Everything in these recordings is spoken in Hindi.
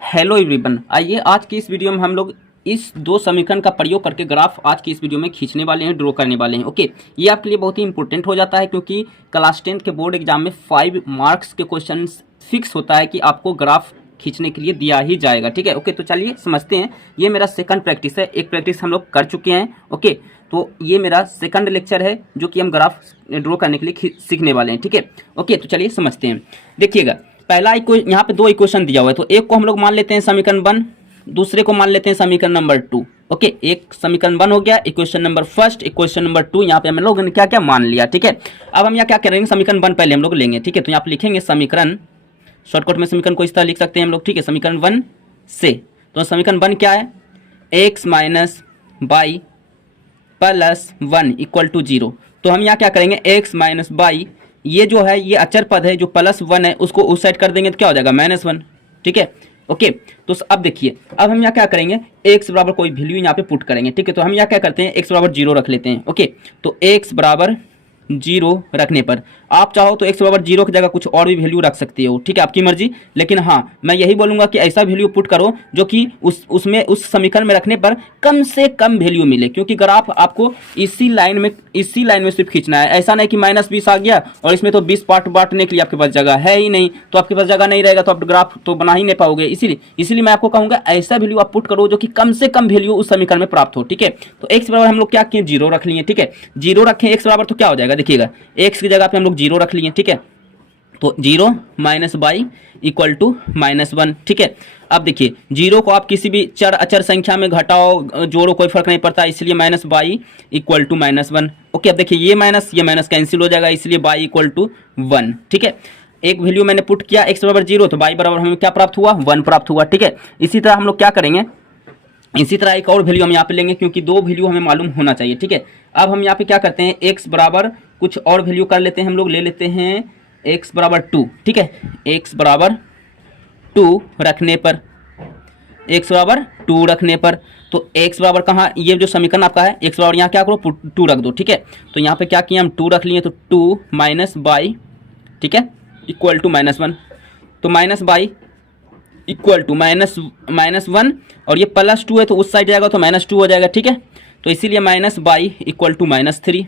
हेलो एवरीवन, आइए आज की इस वीडियो में हम लोग इस दो समीकरण का प्रयोग करके ग्राफ आज की इस वीडियो में खींचने वाले हैं, ड्रॉ करने वाले हैं। ओके, ये आपके लिए बहुत ही इंपॉर्टेंट हो जाता है क्योंकि क्लास 10 के बोर्ड एग्जाम में 5 मार्क्स के क्वेश्चन फिक्स होता है कि आपको ग्राफ खींचने के लिए दिया ही जाएगा। ठीक है, ओके, तो चलिए समझते हैं। ये मेरा सेकंड प्रैक्टिस है, एक प्रैक्टिस हम लोग कर चुके हैं। ओके, तो ये मेरा सेकंड लेक्चर है जो कि हम ग्राफ ड्रॉ करने के लिए सीखने वाले हैं। ठीक है, ओके, तो चलिए समझते हैं। देखिएगा, पहला यहाँ पे दो इक्वेशन दिया हुआ है, तो एक को हम लोग मान लेते हैं समीकरण 1, दूसरे को मान लेते हैं समीकरण नंबर 2। ओके, एक समीकरण 1 हो गया, equation number first, equation number 2 यहाँ पे हम लोग ने क्या क्या मान लिया। ठीक है, अब हम यहाँ क्या करेंगे, समीकरण 1 पहले हम लोग लेंगे। ठीक है, तो यहाँ पे लिखेंगे समीकरण, शॉर्टकट में समीकरण को इस तरह लिख सकते हैं हम लोग। ठीक है, समीकरण 1 से, तो समीकरण 1 क्या है, x minus y plus 1 equal to 0। तो हम यहाँ क्या करेंगे, x माइनस बाई, ये जो है ये अचर पद है, जो प्लस 1 है उसको उस साइड कर देंगे तो क्या हो जाएगा, -1। ठीक है, ओके, तो अब देखिए, अब हम यहाँ क्या करेंगे, x बराबर कोई वैल्यू यहाँ पे पुट करेंगे। ठीक है, तो हम यहाँ क्या करते हैं, x बराबर 0 रख लेते हैं। ओके, तो x बराबर 0 रखने पर आप चाहो तो x बराबर 0 की जगह कुछ और भी वैल्यू रख सकते हो। ठीक है, आपकी मर्जी, लेकिन हाँ मैं यही बोलूंगा कि ऐसा वैल्यू पुट करो जो कि उसमें उस समीकरण में रखने पर कम से कम वैल्यू मिले, क्योंकि ग्राफ आपको इसी लाइन में सिर्फ खींचना है। ऐसा नहीं कि -20 आ गया और इसमें तो 20 पार्ट बांटने के लिए आपके पास जगह है ही नहीं, तो आपके पास जगह नहीं रहेगा तो आप ग्राफ तो बना ही नहीं पाओगे। इसीलिए मैं आपको कहूँगा ऐसा वैल्यू आप पुट करो जो कि कम से कम वैल्यू उस समीकरण में प्राप्त हो। ठीक है, तो x बराबर हम लोग क्या किए, 0 रख लिए। ठीक है, 0 रखें x बराबर, तो क्या हो जाएगा, देखिएगा x की जगह पे हम लोग 0 रख लिए। ठीक है, तो 0 माइनस बाई इक्वल टू -1। ठीक है, अब देखिए 0 को आप किसी भी चर अचर संख्या में घटाओ जोड़ो कोई फर्क नहीं पड़ता, इसलिए minus y equal to -1। Okay, अब देखिए ये माइनस कैंसिल हो जाएगा, इसलिए बाई इक्वल टू 1। ठीक है, एक वैल्यू मैंने पुट किया x बराबर 0, तो बाई बराबर हमें क्या प्राप्त हुआ, 1 प्राप्त हुआ। ठीक है, इसी तरह हम लोग क्या करेंगे, इसी तरह एक और वैल्यू हम यहाँ पे लेंगे क्योंकि दो वैल्यू हमें मालूम होना चाहिए। ठीक है, अब हम यहाँ पे क्या करते हैं, x बराबर कुछ और वैल्यू कर लेते हैं, हम लोग ले लेते हैं x बराबर 2। ठीक है, x बराबर 2 रखने पर, x बराबर 2 रखने पर, तो x बराबर कहाँ, ये जो समीकरण आपका है x बराबर यहाँ क्या करो, 2 रख दो। ठीक है, तो यहाँ पे क्या किया हम 2 रख लिए, तो 2 माइनस बाई, ठीक है, इक्वल टू -1। तो माइनस बाई इक्वल टू -1 और ये +2 है तो उस साइड जाएगा तो -2 हो जाएगा। ठीक है, तो इसीलिए माइनस बाई इक्वल टू -3।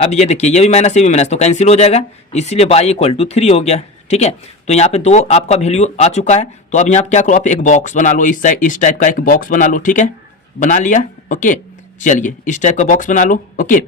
अब ये देखिए, ये भी माइनस ये भी माइनस, तो कैंसिल हो जाएगा, इसीलिए बाई इक्वल टू 3 हो गया। ठीक है, तो यहाँ पे 2 आपका वैल्यू आ चुका है। तो अब यहाँ पे क्या करो, आप एक बॉक्स बना लो, इस साइड इस टाइप का एक बॉक्स बना लो। ठीक है, बना लिया। ओके, चलिए इस टाइप का बॉक्स बना लो। ओके,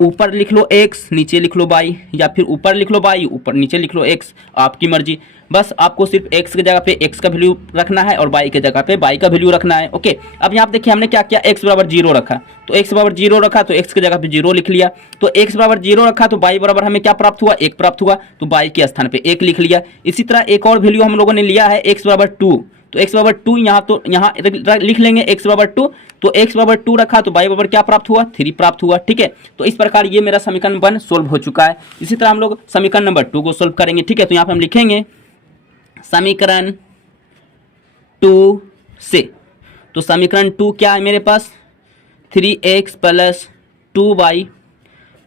ऊपर लिख लो x, नीचे लिख लो y, या फिर ऊपर लिख लो y, ऊपर नीचे लिख लो x, आपकी मर्जी। बस आपको सिर्फ x की जगह पे x का वैल्यू रखना है और y की जगह पे y का वैल्यू रखना है। ओके, अब यहाँ पे देखिए हमने क्या किया, x बराबर 0 रखा, तो x बराबर 0 रखा तो x की जगह पे 0 लिख लिया। तो x बराबर 0 रखा तो y बराबर हमें क्या प्राप्त हुआ, 1 प्राप्त हुआ, तो y के स्थान पे 1 लिख लिया। इसी तरह एक और वैल्यू हम लोगों ने लिया है x बराबर 2, तो x बराबर 2 यहाँ लिख लेंगे x बराबर 2, तो x बराबर 2 रखा तो y बराबर क्या प्राप्त हुआ, 3 प्राप्त हुआ। ठीक है, तो इस प्रकार ये मेरा समीकरण 1 सोल्व हो चुका है। इसी तरह हम लोग समीकरण नंबर 2 को सोल्व करेंगे। ठीक है, तो यहाँ पे हम लिखेंगे समीकरण 2 से, तो समीकरण 2 क्या है मेरे पास, 3x प्लस 2y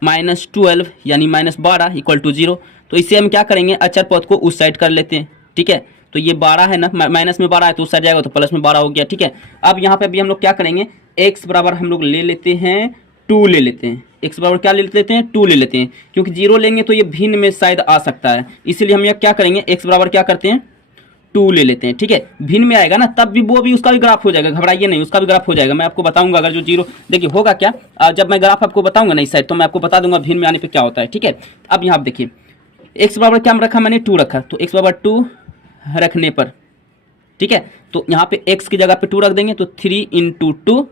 माइनस 12 यानी -12 इक्वल टू 0। तो इसे हम क्या करेंगे, अचर पद को उस साइड कर लेते हैं। ठीक है, तो ये 12 है ना, माइनस में 12 है तो उस साइड जाएगा तो प्लस में 12 हो गया। ठीक है, अब यहाँ पे अभी हम लोग क्या करेंगे, x बराबर हम लोग ले लेते हैं 2 ले लेते हैं, x बराबर क्या ले लेते हैं, 2 ले लेते हैं, क्योंकि 0 लेंगे तो ये भिन्न में शायद आ सकता है, इसीलिए हम ये क्या करेंगे, x बराबर क्या करते हैं, 2 ले लेते हैं। ठीक है, भिन्न में आएगा ना तब भी वो भी उसका भी ग्राफ हो जाएगा, घबराइए नहीं, उसका भी ग्राफ हो जाएगा। मैं आपको बताऊंगा अगर जो 0, देखिए होगा क्या, जब मैं ग्राफ आपको बताऊंगा ना इस साइड, तो मैं आपको बता दूंगा भिन्न में आने पर क्या होता है। ठीक है, अब यहाँ देखिए x बराबर क्या रखा मैंने, 2 रखा, तो x बराबर 2 रखने पर, ठीक है, तो यहाँ पे x की जगह पे 2 रख देंगे, तो 3 × 2,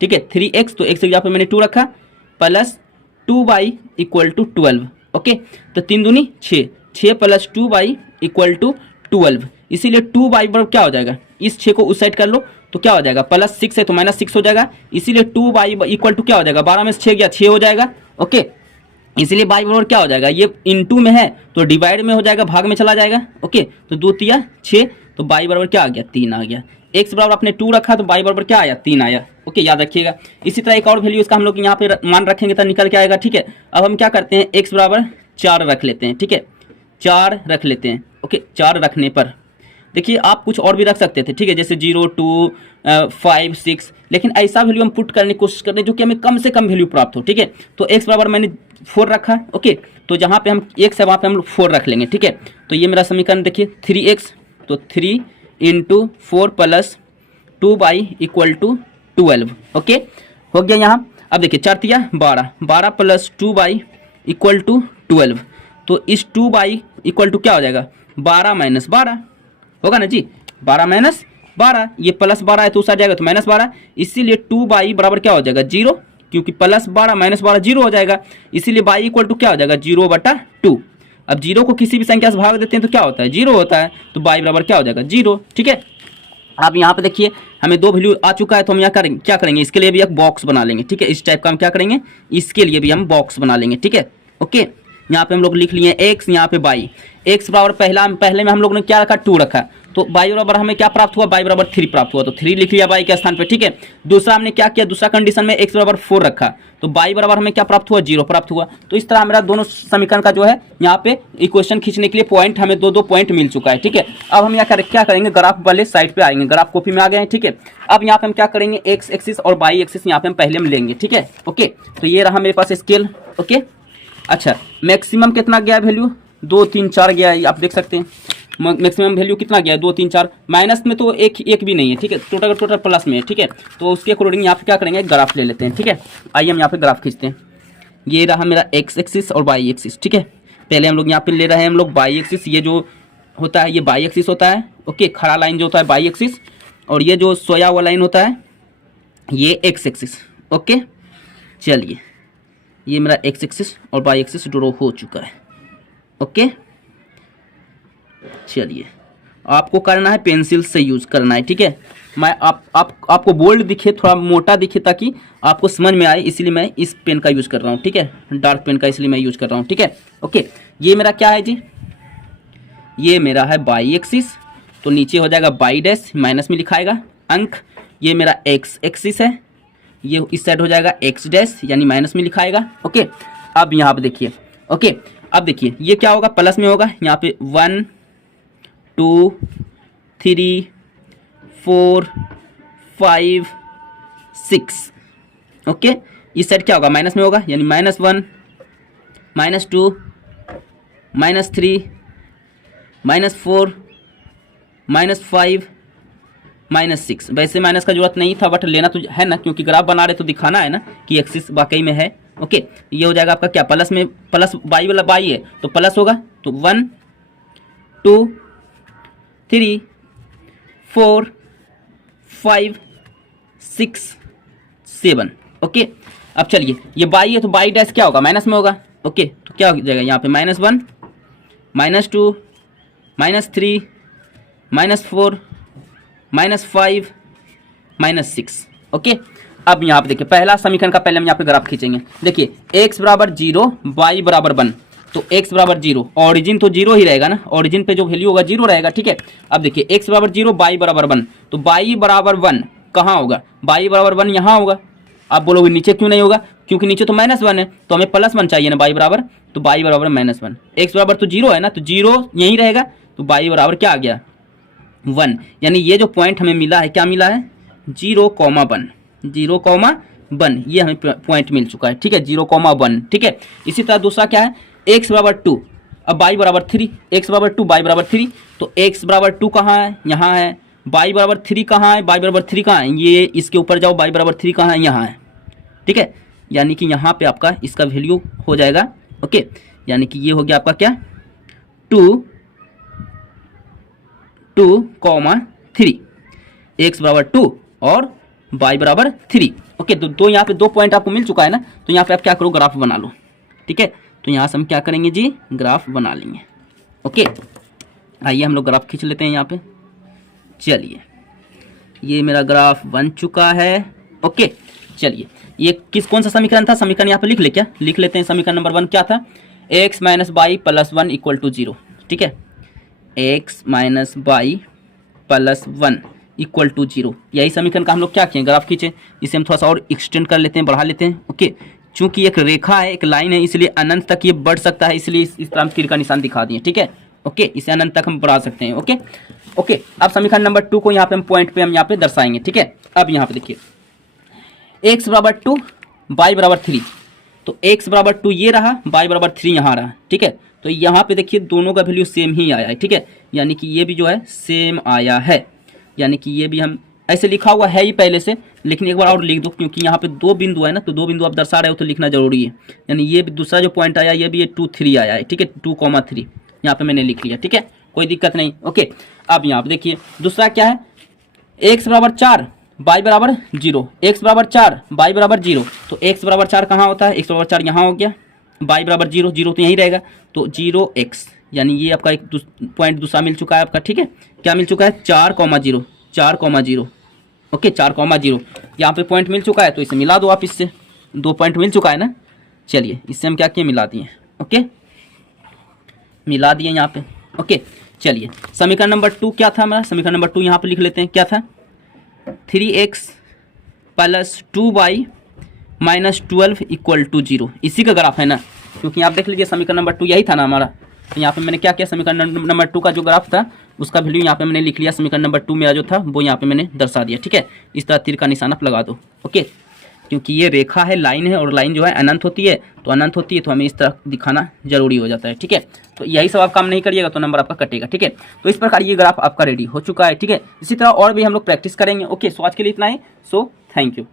ठीक है, 3x, तो x की जगह पे मैंने 2 रखा, plus 2y equal to 12। Okay, तो 3 दूनी 6, 6 प्लस 2y इक्वल टू 12, इसीलिए 2y बराबर क्या हो जाएगा, इस 6 को उस साइड कर लो तो क्या हो जाएगा, +6 है तो -6 हो जाएगा, इसीलिए 2y इक्वल टू क्या हो जाएगा, 12 में से 6 गया 6 हो जाएगा। ओके, इसलिए y बराबर क्या हो जाएगा, ये इनटू में है तो डिवाइड में हो जाएगा, भाग में चला जाएगा। ओके, तो 2 तिया 6, तो y बराबर क्या आ गया, 3 आ गया। x बराबर आपने 2 रखा तो y बराबर क्या आया, 3 आया। ओके, याद रखिएगा। इसी तरह एक और वैल्यू इसका हम लोग यहाँ पे मान रखेंगे तो निकल के आएगा। ठीक है, अब हम क्या करते हैं, x बराबर 4 रख लेते हैं। ठीक है, 4 रख लेते हैं। ओके, 4 रखने पर देखिए आप कुछ और भी रख सकते थे, ठीक है, जैसे 0 2 5 6, लेकिन ऐसा वैल्यू हम पुट करने की कोशिश कर रहे हैं जो कि हमें कम से कम वैल्यू प्राप्त हो, ठीक है। तो x बराबर मैंने 4 रखा, ओके, तो जहाँ पे हम x है वहाँ पे हम 4 रख लेंगे, ठीक है। तो ये मेरा समीकरण देखिए 3x, तो 3 × 4 + 2y = 12, ओके, हो गया यहाँ। अब देखिए 4 × 12, 12 + 2y = 12, तो इस 2y = क्या हो जाएगा, 12 - 12 होगा ना जी, 12 - 12, ये +12 है तो उस आ जाएगा तो -12, इसीलिए 2y बराबर क्या हो जाएगा 0, क्योंकि +12 - 12 0 हो जाएगा, इसीलिए y = क्या हो जाएगा 0/2। अब 0 को किसी भी संख्या से भाग देते हैं तो क्या होता है 0 होता है, तो y बराबर क्या हो जाएगा 0, ठीक है। आप यहाँ पे देखिए हमें 2 वैल्यू आ चुका है, तो हम यहाँ करेंगे क्या करेंगे, इसके लिए भी एक बॉक्स बना लेंगे, ठीक है। इस टाइप का हम क्या करेंगे, इसके लिए भी हम बॉक्स बना लेंगे, ठीक है, ओके। यहाँ पे हम लोग लिख लिए x, यहाँ पे y, x बराबर पहले में हम लोग ने क्या रखा 2 रखा, तो y बराबर हमें क्या प्राप्त हुआ, y बराबर 3 प्राप्त हुआ, तो 3 लिख लिया y के स्थान पे, ठीक है। दूसरा हमने क्या किया, दूसरा कंडीशन में x बराबर 4 रखा, तो y बराबर हमें क्या प्राप्त हुआ 0 प्राप्त हुआ। तो इस तरह मेरा दोनों समीकरण का जो है यहाँ पे इक्वेशन खींचने के लिए पॉइंट हमें 2 पॉइंट मिल चुका है, ठीक है। अब हम यहाँ क्या करेंगे, ग्राफ वाले साइड पे आएंगे, ग्राफ कॉपी में आ गए हैं, ठीक है। अब यहाँ पे हम क्या करेंगे, x एक्सिस और y एक्सिस यहाँ पे हम पहले में लेंगे, ठीक है, ओके। तो ये रहा मेरे पास स्केल, ओके। अच्छा, मैक्सिमम कितना गया वैल्यू, 2 3 4 गया है, आप देख सकते हैं मैक्सिमम वैल्यू कितना गया है 2 3 4, माइनस में तो एक भी नहीं है, ठीक है, टोटल प्लस में है, ठीक है। तो उसके अकॉर्डिंग यहाँ पे क्या करेंगे, ग्राफ ले लेते हैं, ठीक है। आइए हम यहाँ पे ग्राफ खींचते हैं, ये रहा मेरा x एक्सिस और y एक्सिस, ठीक है। पहले हम लोग यहाँ पे ले रहे हैं हम लोग y एक्सिस, ये जो होता है ये y एक्सिस होता है, ओके, खड़ा लाइन जो होता है y एक्सिस, और ये जो सोया हुआ लाइन होता है ये x एक्सिस, ओके। चलिए ये मेरा x एक्सिस और y एक्सिस ड्रॉ हो चुका है, ओके। चलिए आपको करना है पेंसिल से यूज़ करना है, ठीक है। मैं आपको बोल्ड दिखे, थोड़ा मोटा दिखे ताकि आपको समझ में आए, इसलिए मैं इस पेन का यूज़ कर रहा हूँ, ठीक है, डार्क पेन का इसलिए मैं यूज़ कर रहा हूँ, ठीक है, ओके। ये मेरा क्या है जी, ये मेरा है y एक्सिस, तो नीचे हो जाएगा y डैश, माइनस में लिखाएगा अंक, ये मेरा x एक्सिस है, ये इस साइड हो जाएगा x डैश यानी माइनस में लिखाएगा, ओके। अब यहाँ पे देखिए, ओके, अब देखिए ये क्या होगा, प्लस में होगा, यहाँ पे 1 2 3 4 5 6, ओके। इस साइड क्या होगा, माइनस में होगा, यानी -1 -2 -3 -4 -5 -6। वैसे माइनस का जरूरत नहीं था, बट लेना तो है ना, क्योंकि ग्राफ बना रहे तो दिखाना है ना कि एक्सिस वाकई में है, ओके। ये हो जाएगा आपका क्या, प्लस में प्लस y वाला y है तो प्लस होगा, तो 1 2 3 4 5 6 7, ओके। अब चलिए ये y है तो y डैश क्या होगा, माइनस में होगा, ओके। तो क्या हो जाएगा यहाँ पे -1 -2 -3 -4 -5 -6, ओके। अब यहाँ पे देखिए पहला समीकरण का पहले हम यहाँ पे ग्राफ खींचेंगे, देखिए x बराबर 0 y बराबर 1, तो x बराबर 0, ऑरिजिन तो 0 ही रहेगा ना, ऑरिजिन पे जो वैल्यू होगा 0 रहेगा, ठीक है। अब देखिए x बराबर 0 y बराबर 1, तो y बराबर 1 कहाँ होगा, y बराबर 1 यहाँ होगा। आप बोलोगे नीचे क्यों नहीं होगा, क्योंकि नीचे तो -1 है, तो हमें +1 चाहिए ना y बराबर, तो y बराबर -1, x बराबर तो 0 है ना, तो 0 यहीं रहेगा, तो y बराबर क्या आ गया 1, यानी ये जो पॉइंट हमें मिला है क्या मिला है 0,1, 0,1, ये हमें पॉइंट मिल चुका है, ठीक है, 0,1, ठीक है। इसी तरह दूसरा क्या है, x बराबर 2, अब y बराबर 3, x बराबर 2 y बराबर 3, तो x बराबर 2 कहाँ है, यहाँ है, y बराबर 3 कहाँ है, y बराबर 3 कहाँ है, ये इसके ऊपर जाओ, y बराबर 3 कहाँ है, यहाँ है, ठीक है। यानी कि यहाँ पे आपका इसका वैल्यू हो जाएगा, ओके, यानी कि ये हो गया आपका क्या 2,3, x बराबर 2 और y बराबर 3, ओके। तो यहाँ पे 2 पॉइंट आपको मिल चुका है ना, तो यहाँ पे आप क्या करो ग्राफ बना लो, ठीक है। तो यहाँ से हम क्या करेंगे जी, ग्राफ बना लेंगे, ओके। आइए हम लोग ग्राफ खींच लेते हैं यहाँ पे, चलिए ये मेरा ग्राफ बन चुका है, ओके। चलिए ये कौन सा समीकरण था, समीकरण यहाँ पे लिख ले, क्या लिख लेते हैं, समीकरण नंबर 1 क्या था, x - y + 1 = 0, ठीक है, x - y + 1 = 0, यही समीकरण का हम लोग क्या किए, ग्राफ खींचे। इसे हम थोड़ा सा और एक्सटेंड कर लेते हैं, बढ़ा लेते हैं, ओके। चूंकि एक रेखा है, एक लाइन है, इसलिए अनंत तक ये बढ़ सकता है, इसलिए इस तरह हम तीर का निशान दिखा दिए, ठीक है, ओके। इसे अनंत तक हम बढ़ा सकते हैं, ओके ओके, अब समीकरण नंबर 2 को यहाँ पे हम पॉइंट पे हम यहाँ पे दर्शाएंगे, ठीक है। अब यहाँ पे देखिए x बराबर 2 y बराबर 3, तो x बराबर 2 ये रहा, y बराबर 3 यहाँ रहा, ठीक है। तो यहाँ पे देखिए दोनों का वैल्यू सेम ही आया है, ठीक है, यानी कि ये भी जो है सेम आया है, यानी कि ये भी हम ऐसे लिखा हुआ है ही पहले से, लेकिन एक बार और लिख दो क्योंकि यहाँ पे 2 बिंदु है ना, तो 2 बिंदु आप दर्शा रहे हो तो लिखना जरूरी है। यानी ये भी दूसरा जो पॉइंट आया ये भी 2 3 आया है, ठीक है, 2,3 यहाँ पे मैंने लिख लिया, ठीक है, कोई दिक्कत नहीं। ओके, अब यहाँ पे देखिए दूसरा क्या है, x बराबर 4 y बराबर 0, x बराबर 4 y बराबर 0, तो x बराबर 4 कहाँ होता है, x बराबर 4 यहाँ हो गया, y बराबर 0, 0 तो यहीं रहेगा, तो 0x, यानी ये आपका एक पॉइंट दूसरा मिल चुका है आपका, ठीक है। क्या मिल चुका है, 4,0, 4,0, ओके, 4,0 यहाँ पे पॉइंट मिल चुका है, तो इसे मिला दो आप, इससे 2 पॉइंट मिल चुका है ना। चलिए इससे हम क्या किए, मिला दिए, ओके, मिला दिए यहाँ पे, ओके। चलिए समीकरण नंबर 2 क्या था हमारा, समीकरण नंबर 2 यहाँ पे लिख लेते हैं, क्या था, 3x plus 2y minus 12 equal to 0, इसी का ग्राफ है ना, क्योंकि आप देख लीजिए समीकरण नंबर 2 यही था ना हमारा। तो यहाँ पे मैंने क्या किया, समीकरण नंबर 2 का जो ग्राफ था उसका वैल्यू यहाँ पे मैंने लिख लिया, समीकरण नंबर 2 मेरा जो था वो यहाँ पे मैंने दर्शा दिया, ठीक है। इस तरह तीर का निशान आप लगा दो, ओके, क्योंकि ये रेखा है, लाइन है, और लाइन जो है अनंत होती है, तो अनंत होती है तो हमें इस तरह दिखाना जरूरी हो जाता है, ठीक है। तो यही सब आप काम नहीं करिएगा तो नंबर आपका कटेगा, ठीक है। तो इस प्रकार ये ग्राफ आपका रेडी हो चुका है, ठीक है। इसी तरह और भी हम लोग प्रैक्टिस करेंगे, ओके। सो आज के लिए इतना ही, सो थैंक यू।